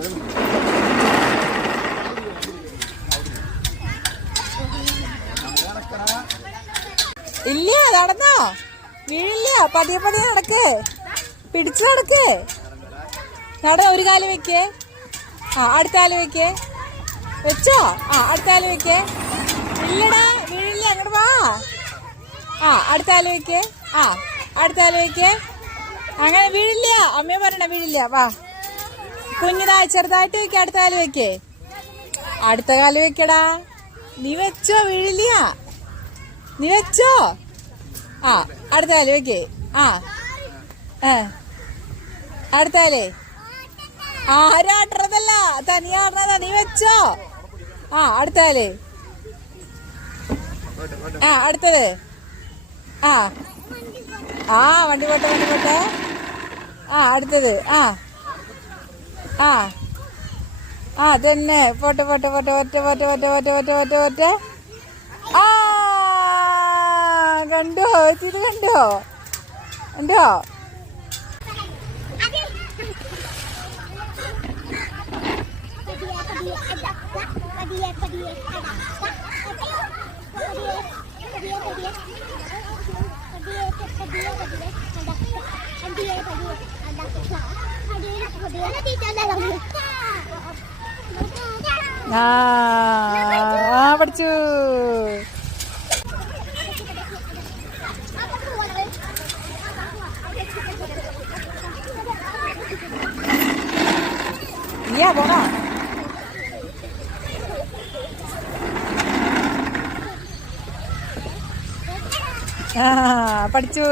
ഇല്ല, നടന്നോ? വീഴില്ല. പതിയെ പതിയെ നടക്ക്, പിടിച്ചു നടക്ക്. ഒരു കാല് വെക്കേ. അടുത്ത കാല് വെക്കേ. വെച്ചോ? അടുത്ത കാല് വെക്കേ. ഇല്ലടാ, വീഴില്ല. അങ്ങോട്ട് വാ. അടുത്ത കാല് വെക്കേ. അടുത്ത കാല് വെക്കേ. അങ്ങനെ വീഴില്ല. അമ്മയെ പറയണ വീഴില്ല. വാ, ചെറുതായിട്ട് വെക്കേ. അടുത്ത കാല് വെക്കേ. അടുത്ത കാല് വെക്കടാ. നീ വെച്ചോ, വീഴില്ല. നീ വെച്ചോ. അടുത്ത കാല് വെക്കേ. അടുത്ത കാലേ. ആരാട്ടണതല്ല, തനിയാടണതാ. നീ വെച്ചോ. അടുത്ത കാല്. അടുത്തത്. വണ്ടി പോട്ടെ, വണ്ടി പോട്ടെ. അടുത്തത്. തന്നെ. പോട്ടെ പോട്ടെ പോട്ടെ. ഒറ്റ പോട്ടെ ഒറ്റ ഒറ്റ ഒറ്റ ഒറ്റ ഒറ്റ. കണ്ടോ? ഇത് കണ്ടോ? കണ്ടോ? പഠിച്ചു. പോണോ? പഠിച്ചു.